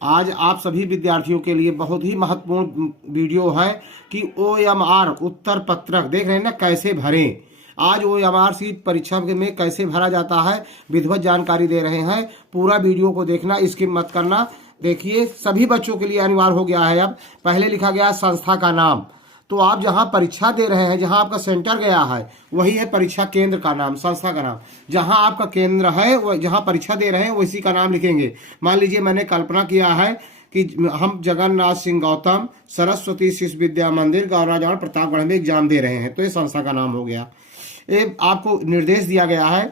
आज आप सभी विद्यार्थियों के लिए बहुत ही महत्वपूर्ण वीडियो है कि OMR उत्तर पत्रक देख रहे हैं ना, कैसे भरें। आज OMR सीट परीक्षा में कैसे भरा जाता है विधिवत जानकारी दे रहे हैं। पूरा वीडियो को देखना, स्किप मत करना। देखिए, सभी बच्चों के लिए अनिवार्य हो गया है। अब पहले लिखा गया संस्था का नाम, तो आप जहां परीक्षा दे रहे हैं, जहां आपका सेंटर गया है, वही है परीक्षा केंद्र का नाम, संस्था का नाम। जहां आपका केंद्र है, वो जहां परीक्षा दे रहे हैं उसी का नाम लिखेंगे। मान लीजिए मैंने कल्पना किया है कि हम जगन्नाथ सिंह गौतम सरस्वती शिशु विद्या मंदिर गौराजान प्रतापगढ़ में एग्जाम दे रहे हैं, तो ये संस्था का नाम हो गया। ये आपको निर्देश दिया गया है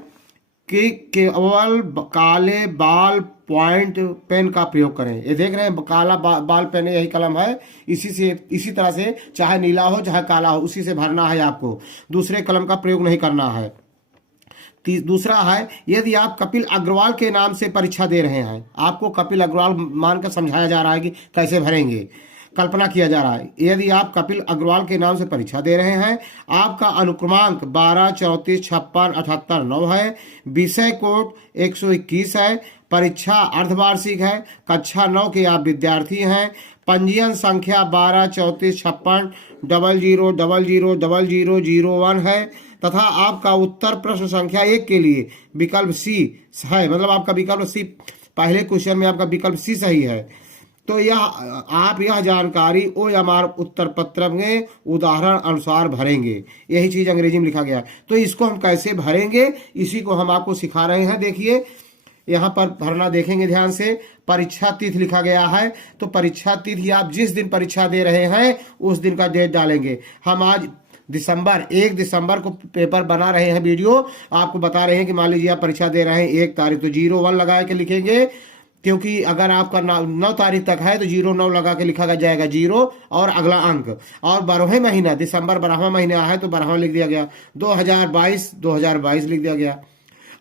कि केवल काले बाल पॉइंट पेन का प्रयोग करें। ये देख रहे हैं, काला बाल पेन, यही कलम है। इसी तरह से चाहे नीला हो चाहे काला हो, उसी से भरना है आपको। दूसरे कलम का प्रयोग नहीं करना है। दूसरा है, यदि आप कपिल अग्रवाल के नाम से परीक्षा दे रहे हैं, आपको कपिल अग्रवाल मानकर समझाया जा रहा है कि कैसे भरेंगे, कल्पना किया जा रहा है। यदि आप कपिल अग्रवाल के नाम से परीक्षा दे रहे हैं, आपका अनुक्रमांक 12, 34, 56, 78, 9 है। विषय कोड 121 है। परीक्षा अर्धवार्षिक है। कक्षा 9 के आप विद्यार्थी हैं। पंजीयन संख्या 12, 34, 56, 00000001 है तथा आपका उत्तर प्रश्न संख्या 1 के लिए विकल्प सी है। मतलब आपका विकल्प सी, पहले क्वेश्चन में आपका विकल्प सी सही है। तो यह जानकारी OMR उत्तर पत्र में उदाहरण अनुसार भरेंगे। यही चीज अंग्रेजी में लिखा गया है। तो इसको हम कैसे भरेंगे, इसी को हम आपको सिखा रहे हैं। देखिए, यहाँ पर भरना देखेंगे ध्यान से। परीक्षा तिथि लिखा गया है, तो परीक्षा तिथि आप जिस दिन परीक्षा दे रहे हैं उस दिन का डेट डालेंगे। हम आज 1 दिसंबर को पेपर बना रहे हैं। वीडियो आपको बता रहे हैं कि मान लीजिए आप परीक्षा दे रहे हैं 1 तारीख, तो 01 लगा के लिखेंगे, क्योंकि अगर आपका 9 तारीख तक है तो 09 लगा के लिखा जाएगा 0 और अगला अंक। और 12वें महीना दिसंबर 12वां महीना है तो 12वां लिख दिया गया। 2022 लिख दिया गया।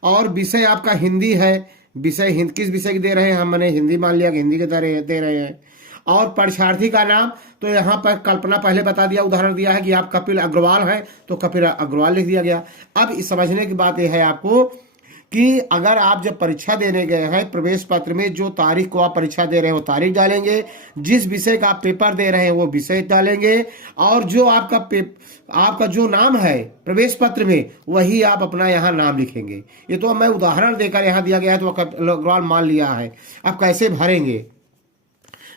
और विषय आपका हिंदी है। विषय किस विषय की दे रहे हैं, हमने हिंदी मान लिया कि हिंदी के दे रहे हैं। और परीक्षार्थी का नाम, तो यहाँ पर कल्पना पहले बता दिया, उदाहरण दिया है कि आप कपिल अग्रवाल हैं तो कपिल अग्रवाल लिख दिया गया। अब इस समझने की बात यह है आपको कि अगर आप जब परीक्षा देने गए हैं, प्रवेश पत्र में जो तारीख को आप परीक्षा दे रहे हैं वो तारीख डालेंगे, जिस विषय का आप पेपर दे रहे हैं वो विषय डालेंगे, और जो आपका जो नाम है प्रवेश पत्र में वही आप अपना यहाँ नाम लिखेंगे। ये तो मैं उदाहरण देकर यहाँ दिया गया है, तो अग्रवाल मान लिया है। अब कैसे भरेंगे,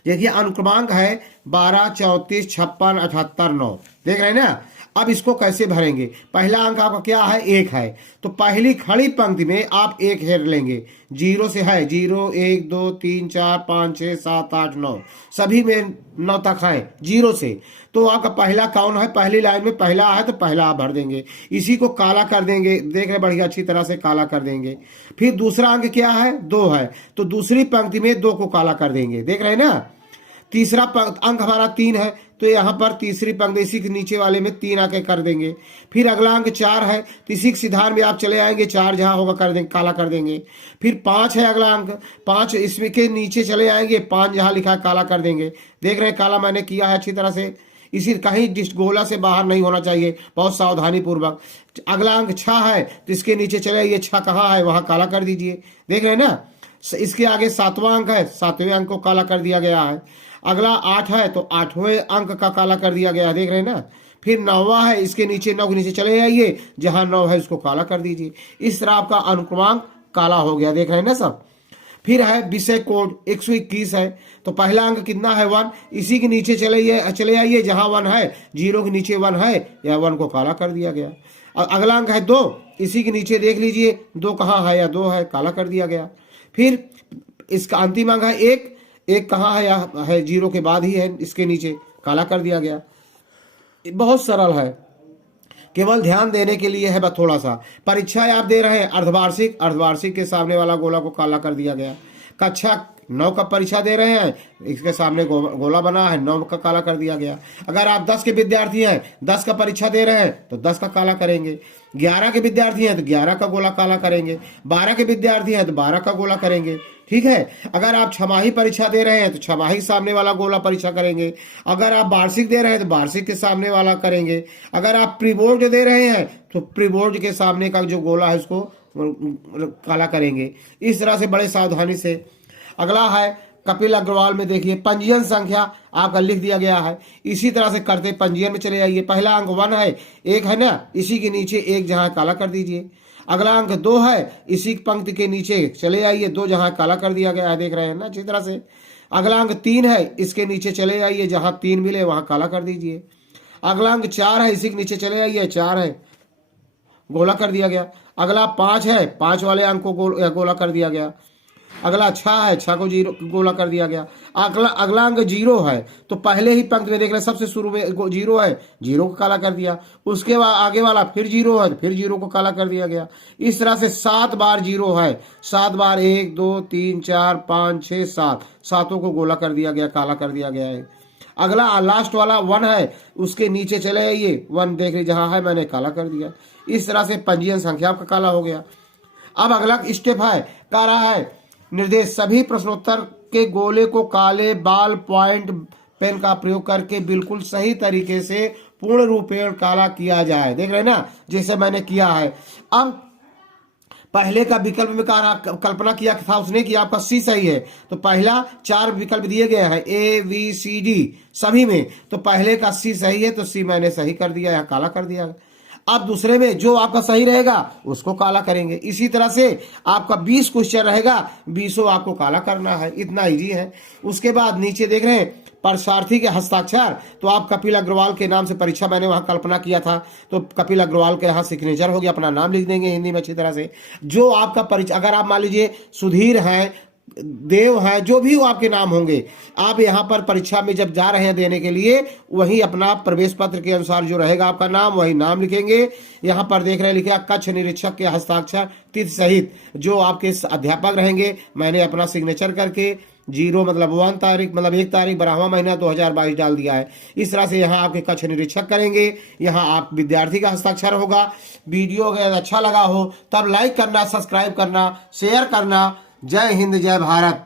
देखिए अनुक्रमांक है 12, 34, 56, 78, 9, देख रहे हैं ना। अब इसको कैसे भरेंगे, पहला अंक आपका क्या है, 1 है, तो पहली खड़ी पंक्ति में आप 1 हेर लेंगे। 0 से है 0, 1, 2, 3, 4, 5, 6, 7, 8, 9, सभी में 9 तक है 0 से। तो आपका पहला कौन है, पहली लाइन में पहला है तो पहला आप भर देंगे। इसी को काला कर देंगे, देख रहे बढ़िया अच्छी तरह से काला कर देंगे। फिर दूसरा अंक क्या है, 2 है, तो दूसरी पंक्ति में 2 को काला कर देंगे, देख रहे हैं ना। तीसरा अंक हमारा 3 है, तो यहाँ पर तीसरी पंक्ति इसी के नीचे वाले में 3 आके कर देंगे। फिर अगला अंक 4 है, तो इसी के सिद्धांत में आप चले आएंगे, 4 जहां होगा कर देंगे, काला कर देंगे। फिर 5 है अगला अंक, 5 इसमें के नीचे चले आएंगे, 5 जहां लिखा है काला कर देंगे। देख रहे हैं काला मैंने किया है अच्छी तरह से, इसी कहीं गोला से बाहर नहीं होना चाहिए, बहुत सावधानी पूर्वक। अगला अंक 6 है, तो इसके नीचे चले आइए, 6 कहाँ है वहां काला कर दीजिए, देख रहे हैं ना। इसके आगे 7वां अंक है, 7वें अंक को काला कर दिया गया है। अगला 8 है, तो 8वें अंक का काला कर दिया गया, देख रहे हैं ना। फिर 9वां है, इसके नीचे 9 के नीचे चले जाइए, जहां 9 है उसको काला कर दीजिए। इस तरह आपका अनुक्रमांक काला हो गया, देख रहे हैं ना सब। फिर है विषय कोड 121 है, तो पहला अंक कितना है, 1, इसी के नीचे चले आइए जहां 1 है, 0 के नीचे 1 है, या 1 को काला कर दिया गया। अगला अंक है 2, इसी के नीचे देख लीजिए 2 कहाँ है, या 2 है, काला कर दिया गया। फिर इसका अंतिम अंक है 1 कहाँ है, या है 0 के बाद ही है, इसके नीचे काला कर दिया गया। बहुत सरल है, केवल ध्यान देने के लिए है बस थोड़ा सा। परीक्षा आप दे रहे हैं अर्धवार्षिक के सामने वाला गोला को काला कर दिया गया। कक्षा 9 का परीक्षा दे रहे हैं, इसके सामने गोला बना है, 9 का काला कर दिया गया। अगर आप 10 के विद्यार्थी हैं, 10 का परीक्षा दे रहे हैं तो 10 का काला करेंगे। 11 के विद्यार्थी हैं तो 11 का गोला काला करेंगे। 12 के विद्यार्थी हैं तो 12 का गोला करेंगे, ठीक है। अगर आप छमाही परीक्षा दे रहे हैं तो छमाही सामने वाला गोला परीक्षा करेंगे। अगर आप वार्षिक दे रहे हैं तो वार्षिक के सामने वाला करेंगे। अगर आप प्री बोर्ड दे रहे हैं तो प्री बोर्ड के सामने का जो गोला है उसको काला करेंगे। इस तरह से बड़े सावधानी से। अगला है कपिल अग्रवाल में देखिए पंजीयन संख्या आपका लिख दिया गया है। इसी तरह से करते पंजीयन में चले आइए। पहला अंक 1 है, 1 है ना, इसी के नीचे 1 जहां काला कर दीजिए। अगला अंक 2 है, इसी पंक्ति के नीचे चले आइए, 2 जहां काला कर दिया गया है, देख रहे हैं ना अच्छी तरह से। अगला अंक 3 है, इसके नीचे चले आइए, जहां 3 मिले वहां काला कर दीजिए। अगला अंक 4 है, इसी के नीचे चले आइए, 4 है, गोला कर दिया गया। अगला 5 है, 5 वाले अंक को गोला कर दिया गया। अगला 6 है, 6 को जीरो गोला कर दिया गया। अगला अंक 0 है, तो पहले ही पंक्ति में देख रहे सबसे शुरू में 0 है, 0 को काला कर दिया। उसके बाद आगे वाला फिर 0 है, फिर 0 को काला कर दिया गया। इस तरह से 7 बार 0 है, 7 बार 1 2 3 4 5 6 7, सातों को गोला कर दिया गया, काला कर दिया गया है। अगला लास्ट वाला 1 है, उसके नीचे चले आइए, 1 देख लीजिए जहां है मैंने काला कर दिया। इस तरह से पंजीयन संख्या आपका काला हो गया। अब अगला स्टेप है, कह रहा है निर्देश सभी प्रश्नोत्तर के गोले को काले बाल पॉइंट पेन का प्रयोग करके बिल्कुल सही तरीके से पूर्ण रूपेण काला किया जाए। देख रहे हैं ना, जैसे मैंने किया है। अब पहले का विकल्प में कल्पना किया था उसने कि आपका सी सही है, तो पहला 4 विकल्प दिए गए हैं ABCD सभी में, तो पहले का सी सही है, तो सी मैंने सही कर दिया, यहाँ काला कर दिया। अब दूसरे में जो आपका सही रहेगा उसको काला करेंगे। इसी तरह से आपका 20 क्वेश्चन रहेगा, 20 आपको काला करना है, इतना इजी है। उसके बाद नीचे देख रहे हैं परीक्षार्थी के हस्ताक्षर, तो आप कपिल अग्रवाल के नाम से परीक्षा मैंने वहां कल्पना किया था, तो कपिल अग्रवाल के यहाँ सिग्नेचर हो गया, अपना नाम लिख देंगे हिंदी में अच्छी तरह से। जो आपका परीक्षा, अगर आप मान लीजिए सुधीर हैं, देव है, जो भी वो आपके नाम होंगे, आप यहाँ पर परीक्षा में जब जा रहे हैं देने के लिए, वही अपना प्रवेश पत्र के अनुसार जो रहेगा आपका नाम, वही नाम लिखेंगे। यहाँ पर देख रहे हैं लिखा कक्ष निरीक्षक के हस्ताक्षर तिथि सहित जो आपके अध्यापक रहेंगे, मैंने अपना सिग्नेचर करके 0 मतलब 1 तारीख मतलब 1 तारीख 12वां महीना 2022 डाल दिया है। इस तरह से यहाँ आपके कक्ष निरीक्षक करेंगे, यहाँ आप विद्यार्थी का हस्ताक्षर होगा। वीडियो अगर अच्छा लगा हो तब लाइक करना, सब्सक्राइब करना, शेयर करना। जय हिंद, जय भारत।